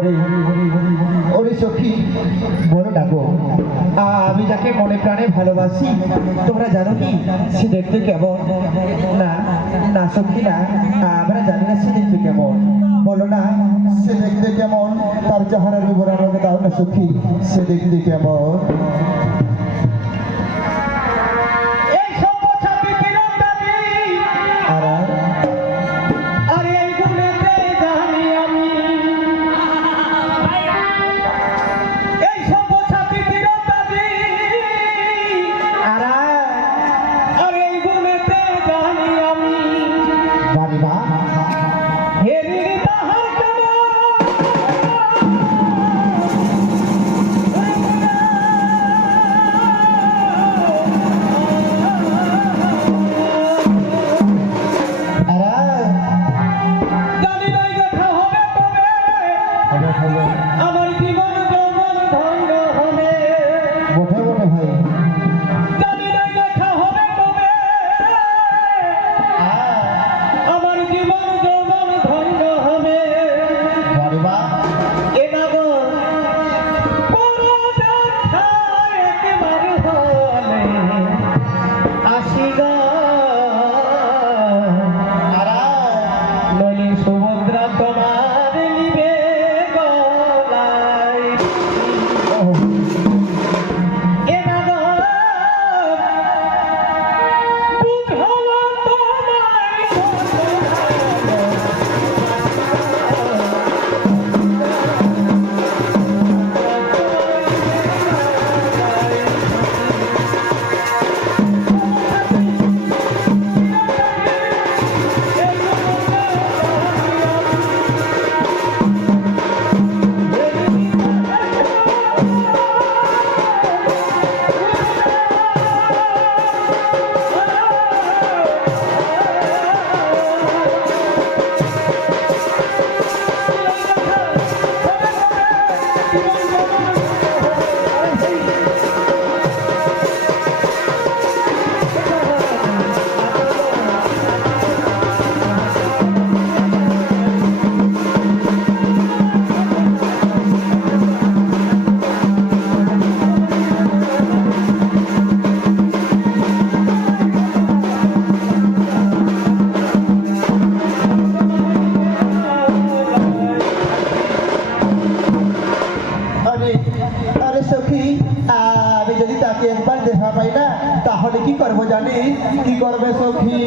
হরি ওরে সখী বলে ডাকো আমি যাকে মনে প্রাণে ভালোবাসি তোমরা জানো কি সে দেখতে কেমন না না সখী না আমরা জানি না সে দেখতে কেমন বলো না সে দেখতে কেমন তার চেহারার বিবরণ আমাকে দাও না সখী সে দেখতে কেমন সখী আমি যদি তাকে একবার দেখা পাই না তাহলে কি করবো জানিস কি করবে সখী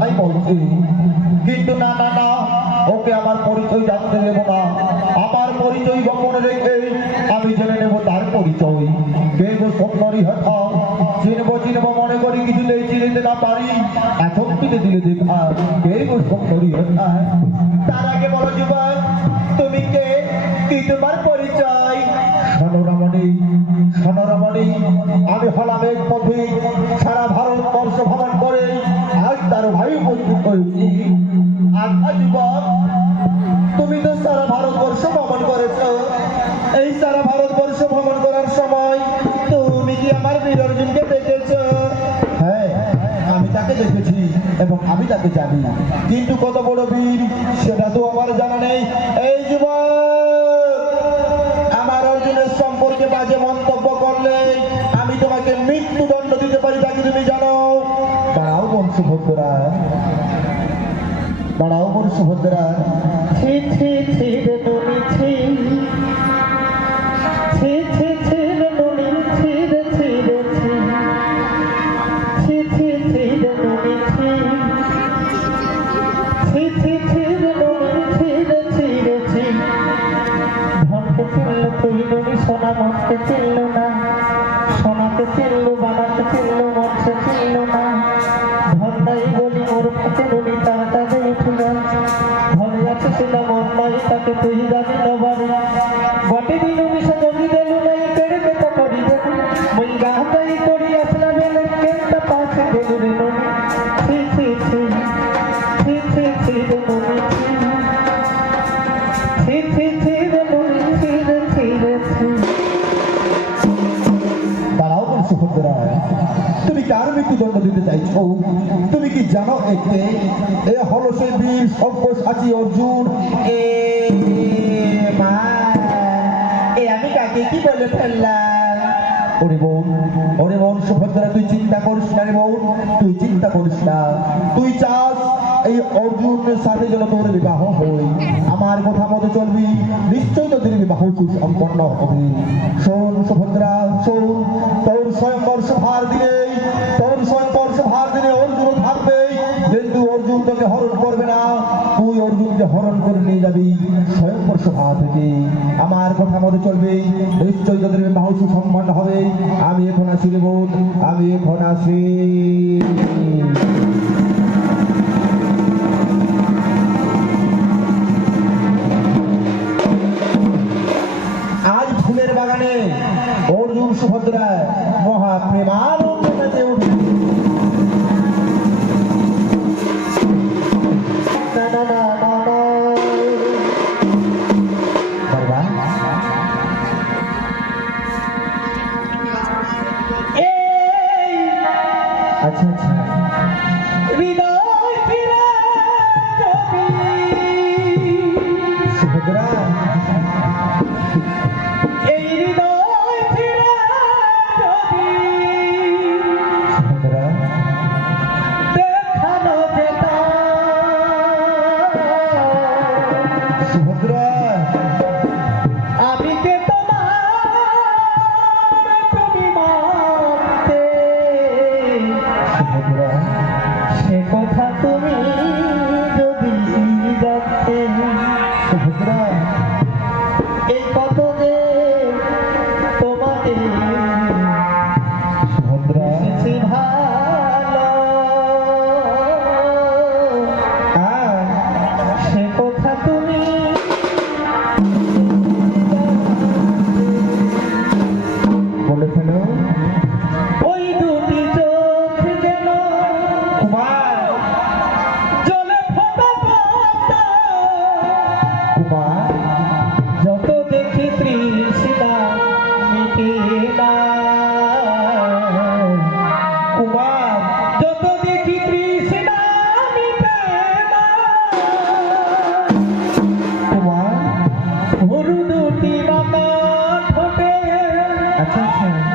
কথাই বলছি কিন্তু না না না ওকে আমার পরিচয় জানতে দেব না আমার পরিচয় গোপন রেখে আমি জেনে নেব তার পরিচয় দেখবো সুন্দরী হতা চিনবো চিনবো মনে করি কিছু নেই চিনিতে না পারি এখন পিঠে দিলে দেখা দেখবো সুন্দরী হতা তার আগে বলো যুবক তুমি কে কি তোমার পরিচয় সোনরামণি সোনরামণি আমি হলাম এক পথে বিন্দু সারা ভারতবর্ষ ভ্রমণ করেছ এই সারা ভারতবর্ষ ভ্রমণ করার সময় তুমি কি আমার বিরর্জনকে দেখেছ হ্যাঁ, দেখেছি এবং আমি তাকে জানি না কিন্তু কত বড় বীর সেটা তো আমার জানা নেই এই যুবক আমার অর্জুনের সম্পর্কে বাজে মন্তব্য করলে আমি তোমাকে মৃত্যুদণ্ড দিতে পারি তাকে তুমি জানো দাঁড়াও বংশভদ্রা বংশ বংশভদ্রা ছি ছি ছি রে তুমি ছি ছি ছি ছি রে তুমি ছি রে ছি রে ছি ছি ছি ছি ছি ছি ছি ছি রে তুমি ছি রে তুই নবী সোনা মনকে চিনল না সোনাকে চিনল বাবাকে চিনল মনকে চিনল না ধন নাই বলি ওর ফিরেছে তারাও বলছে ভক্তরা তুমি কার মৃত্যুদণ্ড দিতে চাইছ তুমি কি জানো একে এ হল সেই বীর সভ্য সাথী অর্জুন এ মা এ আমি কাকে কি বলে ফেললাম সুভদ্রা তুই চিন্তা করিস না রে বোন তুই চিন্তা করিস না তুই চাস এই অর্জুনের সাথে যেন তোর বিবাহ হই আমার কথা মতো চলবি নিশ্চয় তিনি বিবাহ সম্পন্ন হবে শোন সুভদ্রা শোন তোর স্বয়ংবর ভার দিলে তোর স্বয়ংবর সভার দিলে অর্জুন থাকবে কিন্তু অর্জুন তোকে হরণ করবে না তুই অর্জুনকে হরণ করে নিয়ে যাবি স্বয়ংবর ভার থেকে আমার কথা মতো চলবে নিশ্চয় তোদের বিবাহ সুসম্পন্ন হবে আমি এখন আসি বোধ আমি এখন আসি মহা প্রেমার 啊。